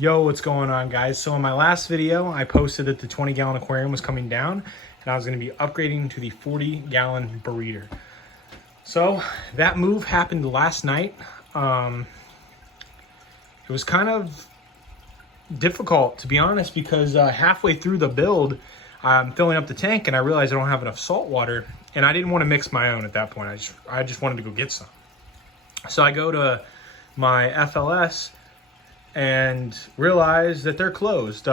Yo, what's going on, guys? So in my last video, I posted that the 20-gallon aquarium was coming down and I was going to be upgrading to the 40-gallon breeder. So that move happened last night. It was kind of difficult, to be honest, because halfway through the build, I'm filling up the tank and I realized I don't have enough salt water, and I didn't want to mix my own at that point. I just wanted to go get some. So I go to my FLS and realized that they're closed.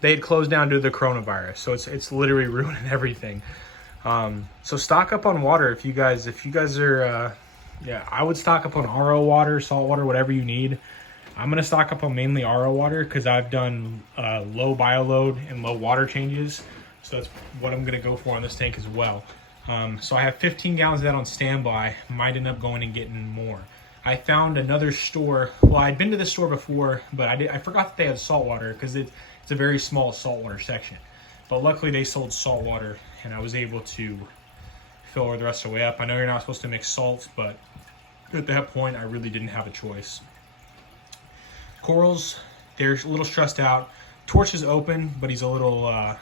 They had closed down due to the coronavirus, so it's literally ruining everything. So stock up on water if you guys are, I would stock up on RO water, salt water, whatever you need. I'm gonna stock up on mainly RO water because I've done low bioload and low water changes, so that's what I'm gonna go for on this tank as well. So I have 15 gallons of that on standby. Might end up going and getting more. I found another store. Well, I'd been to this store before, but I forgot that they had salt water because it's a very small saltwater section. But luckily they sold salt water and I was able to fill the rest of the way up. I know you're not supposed to mix salts, but at that point I really didn't have a choice. Corals, they're a little stressed out. Torch is open, but he's a little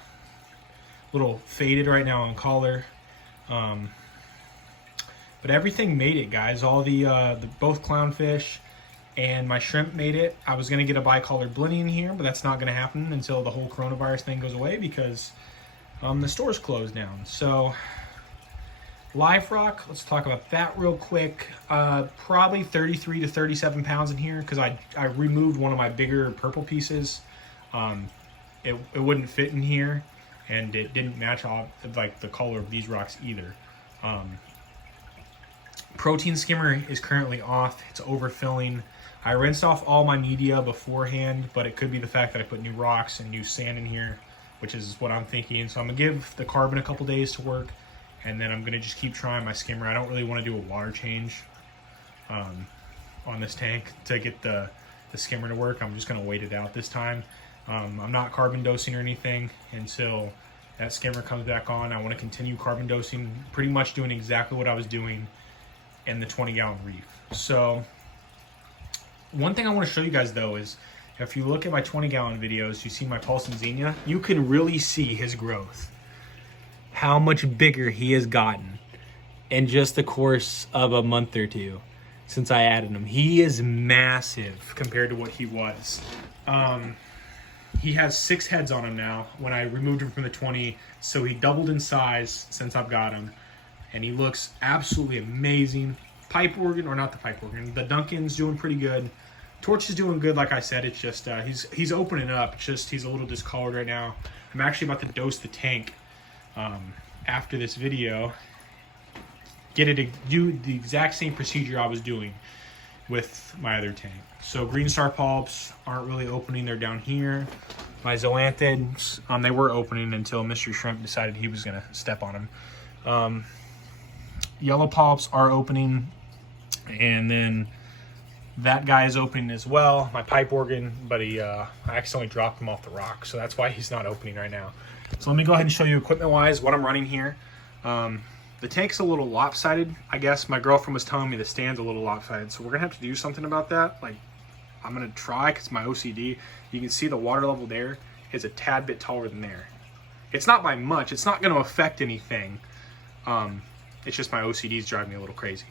faded right now on color. But everything made it, guys. All the both clownfish and my shrimp made it. I was gonna get a bicolored blenny in here, but that's not gonna happen until the whole coronavirus thing goes away because the store's closed down. So live rock, let's talk about that real quick. Probably 33 to 37 pounds in here because I removed one of my bigger purple pieces. It wouldn't fit in here, and it didn't match off like the color of these rocks either. Protein skimmer is currently off. It's overfilling. I rinsed off all my media beforehand, but it could be the fact that I put new rocks and new sand in here, which is what I'm thinking. So I'm gonna give the carbon a couple days to work, and then I'm gonna just keep trying my skimmer. I don't really want to do a water change on this tank to get the skimmer to work. I'm just gonna wait it out this time. I'm not carbon dosing or anything until that skimmer comes back on. I want to continue carbon dosing, pretty much doing exactly what I was doing in the 20-gallon Reef. So one thing I want to show you guys though is if you look at my 20-gallon videos, you see my Pulse and Xenia, you can really see his growth, how much bigger he has gotten in just the course of a month or two since I added him. He is massive compared to what he was. He has 6 heads on him now when I removed him from the 20, so he doubled in size since I've got him, and he looks absolutely amazing. Pipe organ, or not the pipe organ, the Duncan's doing pretty good. Torch is doing good, like I said. It's just he's opening up. It's just he's a little discolored right now. I'm actually about to dose the tank after this video. Get it to do the exact same procedure I was doing with my other tank. So green star polyps aren't really opening. They're down here. My zoanthids, they were opening until Mr. Shrimp decided he was gonna step on them. Yellow polyps are opening, and then that guy is opening as well. My pipe organ, but I accidentally dropped him off the rock, so that's why he's not opening right now. So let me go ahead and show you equipment-wise what I'm running here. The tank's a little lopsided, I guess. My girlfriend was telling me the stand's a little lopsided, so we're gonna have to do something about that. Like, I'm gonna try, because my OCD, you can see the water level there is a tad bit taller than there. It's not by much, it's not gonna affect anything. It's just my OCD is driving me a little crazy.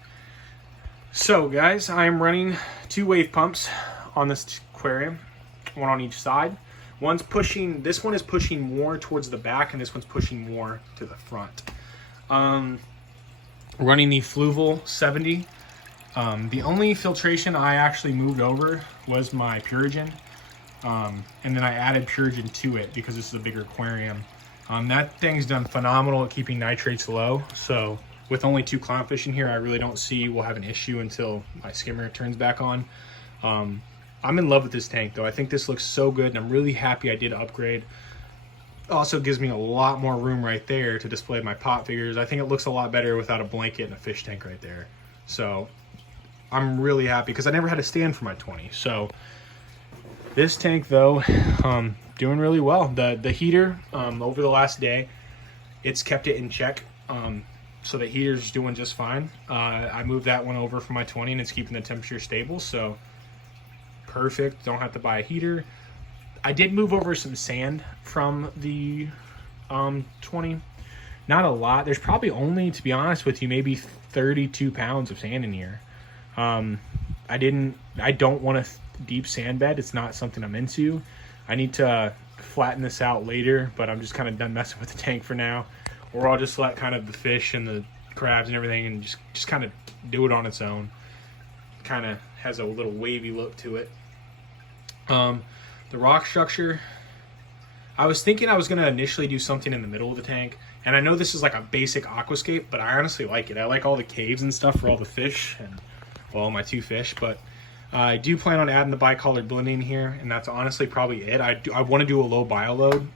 So guys, I am running 2 wave pumps on this aquarium, one on each side. One's pushing, this one is pushing more towards the back, and this one's pushing more to the front. Running the Fluval 70. The only filtration I actually moved over was my Purigen, and then I added Purigen to it because this is a bigger aquarium. That thing's done phenomenal at keeping nitrates low, so with only 2 clownfish in here, I really don't see we'll have an issue until my skimmer turns back on. I'm in love with this tank though. I think this looks so good, and I'm really happy I did upgrade. Also gives me a lot more room right there to display my pot figures. I think it looks a lot better without a blanket and a fish tank right there. So I'm really happy because I never had a stand for my 20. So this tank though, doing really well. The heater over the last day, it's kept it in check. So the heater's doing just fine. I moved that one over for my 20 and it's keeping the temperature stable. So perfect. Don't have to buy a heater. I did move over some sand from the 20. Not a lot. There's probably only, to be honest with you, maybe 32 pounds of sand in here. I don't want a deep sand bed. It's not something I'm into. I need to flatten this out later, but I'm just kind of done messing with the tank for now. Or I'll just let kind of the fish and the crabs and everything and just kind of do it on its own. Kind of has a little wavy look to it. The rock structure, I was thinking I was going to initially do something in the middle of the tank. And I know this is like a basic aquascape, but I honestly like it. I like all the caves and stuff for all the fish and, well, my 2 fish. But I do plan on adding the bicolored blending here, and that's honestly probably it. I want to do a low bio load.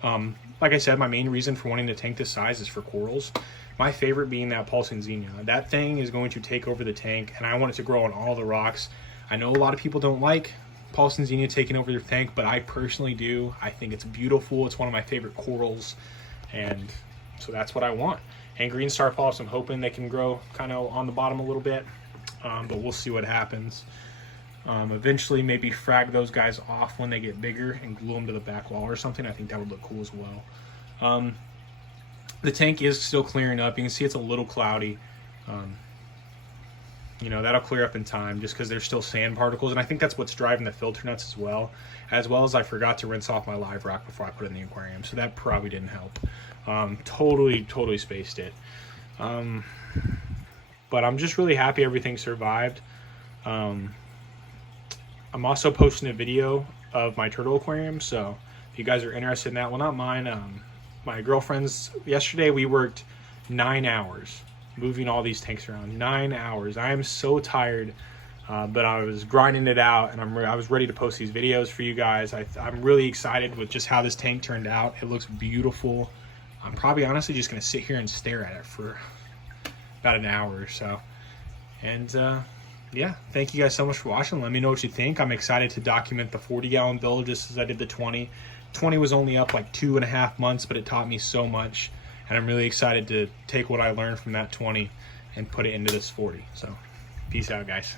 Like I said, my main reason for wanting to tank this size is for corals. My favorite being that pulsing xenia. That thing is going to take over the tank, and I want it to grow on all the rocks. I know a lot of people don't like pulsing xenia taking over your tank, but I personally do. I think it's beautiful. It's one of my favorite corals, and so that's what I want. And green star polyps, I'm hoping they can grow kind of on the bottom a little bit, but we'll see what happens. Eventually maybe frag those guys off when they get bigger and glue them to the back wall or something. I think that would look cool as well. The tank is still clearing up. You can see it's a little cloudy. You know, that'll clear up in time just because there's still sand particles, and I think that's what's driving the filter nuts as well as I forgot to rinse off my live rock before I put it in the aquarium, so that probably didn't help. Totally spaced it. But I'm just really happy everything survived. I'm also posting a video of my turtle aquarium, so if you guys are interested in that, well, not mine, my girlfriend's. Yesterday we worked 9 hours moving all these tanks around. 9 hours. I am so tired, but I was grinding it out, and I was ready to post these videos for you guys. I'm really excited with just how this tank turned out. It looks beautiful. I'm probably honestly just going to sit here and stare at it for about an hour or so. And yeah, thank you guys so much for watching. Let me know what you think. I'm excited to document the 40-gallon build just as I did the 20. 20 was only up like 2.5 months, but it taught me so much. And I'm really excited to take what I learned from that 20 and put it into this 40. So peace out, guys.